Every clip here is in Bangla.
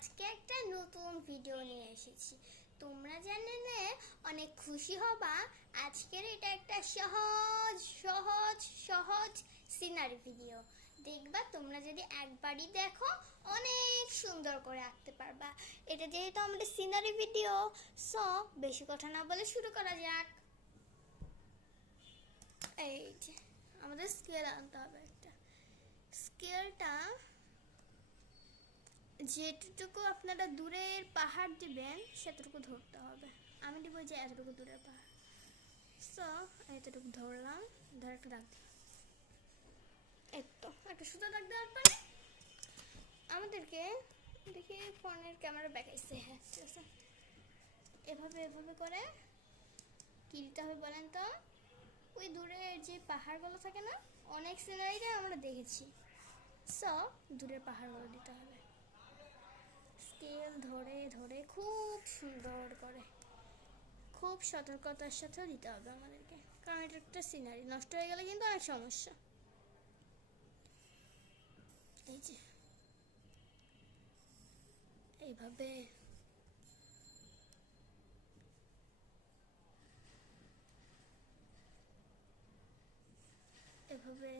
আজকে একটা নতুন ভিডিও নিয়ে এসেছি। তোমরা জানলে অনেক খুশি হবা। আজকের এটা একটা সহজ সহজ সহজ সিনারি ভিডিও। দেখবা তোমরা যদি একবারই দেখো অনেক সুন্দর করে আঁকতে পারবা। এটা যেহেতু আমাদের সিনারি ভিডিও, সো বেশি কথা না বলে শুরু করা যাক। এই যে আমাদের স্কেল আনতে হবে একটা। স্কেলটা যেটুকু আপনারা দূরের পাহাড় দিবেন সেতটুকু ধরতে হবে। আমি দিব যে এতটুকু দূরের পাহাড়, সো এতটুকু ধরলাম, ধরে একটা দাগ দিলাম। এই তো একটা সুতো দাগ দেওয়ার পরে আমাদেরকে দেখি ফোনের ক্যামেরা ব্যাকাইছে, হ্যাঁ ঠিক আছে। এভাবে এভাবে করে কি দিতে হবে বলেন তো? ওই দূরের যে পাহাড়গুলো থাকে না, অনেক সিনারিতে আমরা দেখেছি, সো দূরের পাহাড়গুলো দিতে হবে। স্কেল ধরে ধরে খুব সুন্দর করে, খুব সতর্কতার সাথেও দিতে হবে আমাদেরকে, কারণ এটা একটা সিনারি, নষ্ট হয়ে গেলে কিন্তু অনেক সমস্যা। এই যে এইভাবে এভাবে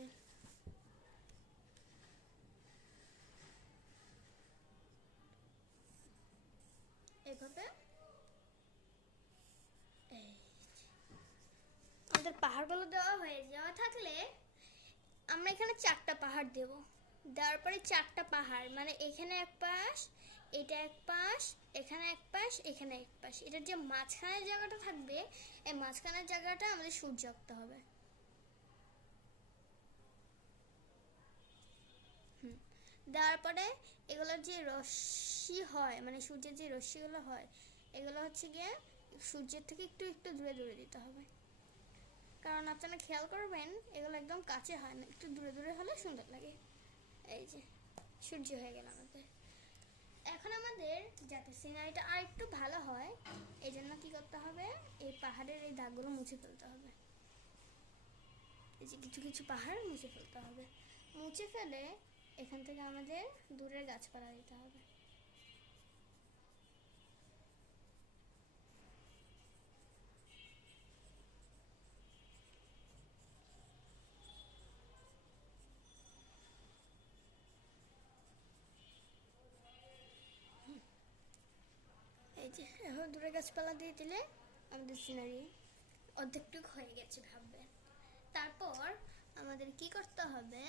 এভাবে এই আমাদের পাহাড়গুলো দেওয়া হয়ে যাওয়া থাকলে আমরা এখানে 4টা পাহাড় দেব। দেওয়ার পরে 4টা পাহাড় মানে এখানে এক পাশ, এটা এক পাশ, এখানে এক পাশ, এখানে এক পাশ, এটার যে মাঝখানের জায়গাটা থাকবে এই মাঝখানের জায়গাটা আমাদের সূর্য আঁকতে হবে। দেওয়ার পরে এগুলোর যে রশ্মি হয়, মানে সূর্যের যে রশ্মিগুলো হয়, এগুলো হচ্ছে গিয়ে সূর্যের থেকে একটু একটু দূরে দূরে দিতে হবে। কারণ আপনারা খেয়াল করবেন এগুলো একদম কাছে হয় না, একটু দূরে দূরে হলে সুন্দর লাগে। এই যে সূর্য হয়ে গেল আমাদের। এখন আমাদের যাতে সিনারিটা আর একটু ভালো হয় এই জন্য কি করতে হবে, এই পাহাড়ের এই দাগগুলো মুছে ফেলতে হবে। এই যে কিছু কিছু পাহাড় মুছে ফেলতে হবে। মুছে ফেলে এখান থেকে আমাদের দূরের গাছপালা দিতে হবে। এই যে এখন দূরের গাছপালা দিয়ে দিলে আমাদের সিনারি অর্ধেকটুক হয়ে গেছে ভাববেন। তারপর আমাদের কি করতে হবে,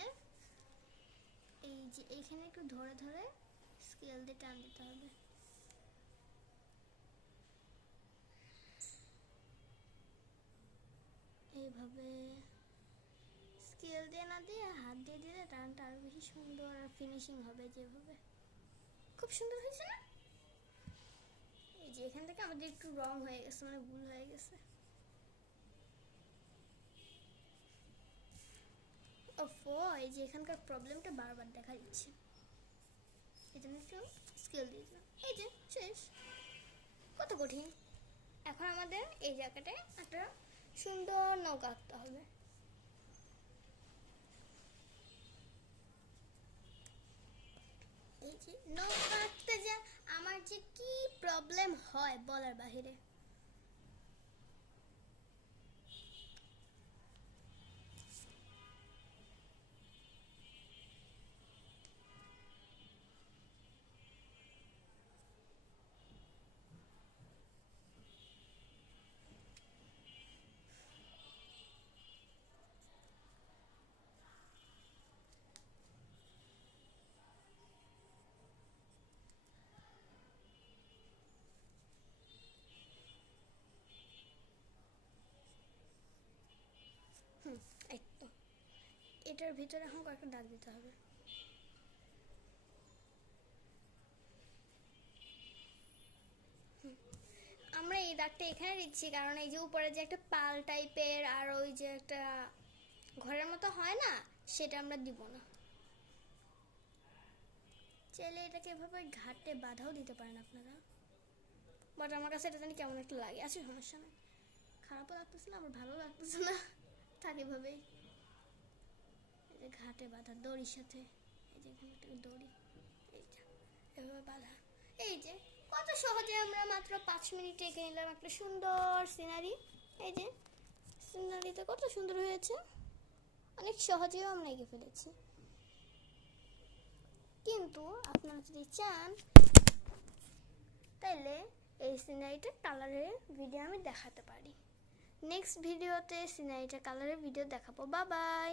এই যে এইখানে একটু ধরে ধরে স্কেল দিয়ে টান দিতে হবে। এইভাবে স্কেল দিয়ে না দিয়ে হাত দিয়ে দিলে টানটা আরো বেশি সুন্দর আর ফিনিশিং হবে। যেভাবে খুব সুন্দর হয়েছে না? এই যে এখান থেকে আমাদের একটু রং হয়ে গেছে, মানে ভুল হয়ে গেছে। ওফো, এই যে এখানকার প্রবলেমটা বারবার দেখা দিচ্ছে, এই জন্য একটু স্কেল দিয়ে দিলাম। এই যে শেষ, কত কঠিন। এখন আমাদের এই জায়গাটায় একটা সুন্দর নৌকা আঁকতে হবে। এই যে নৌকা আঁকতে যা আমার যে কি প্রবলেম হয় বলার বাহিরে। এই তো এটার ভিতরে এখন কয়েকটা দাগ দিতে হবে। আমরা এই দাগটা এখানে দিচ্ছি কারণ এই যে উপরে যে একটা পাল টাইপের আর ওই যে একটা ঘরের মতো হয় না, সেটা আমরা দিব না। চাইলে এটাকে এভাবে ঘাটে বাঁধাও দিতে পারেন আপনারা, বাট আমার কাছে এটা জানি কেমন একটা লাগে। আছে সমস্যা নেই, খারাপও লাগতেছে না আবার ভালো লাগতেছে না, থাকে এভাবেই। এই যে ঘাটে বাঁধা দড়ির সাথে, এই যে এখানে একটা দড়ি, এইটা এভাবে বাঁধা। এই যে কত সহজে আমরা মাত্র 5 মিনিটে এঁকে নিলাম একটা সুন্দর সিনারি। এই যে সিনারিটা কত সুন্দর হয়েছে, অনেক সহজেও আমরা এঁকে ফেলেছি। কিন্তু আপনারা যদি চান তাহলে এই সিনারিটা কালারের ভিডিও আমি দেখাতে পারি। নেক্সট ভিডিওতে সিনারিটা কালারের ভিডিও দেখাবো। Bye bye.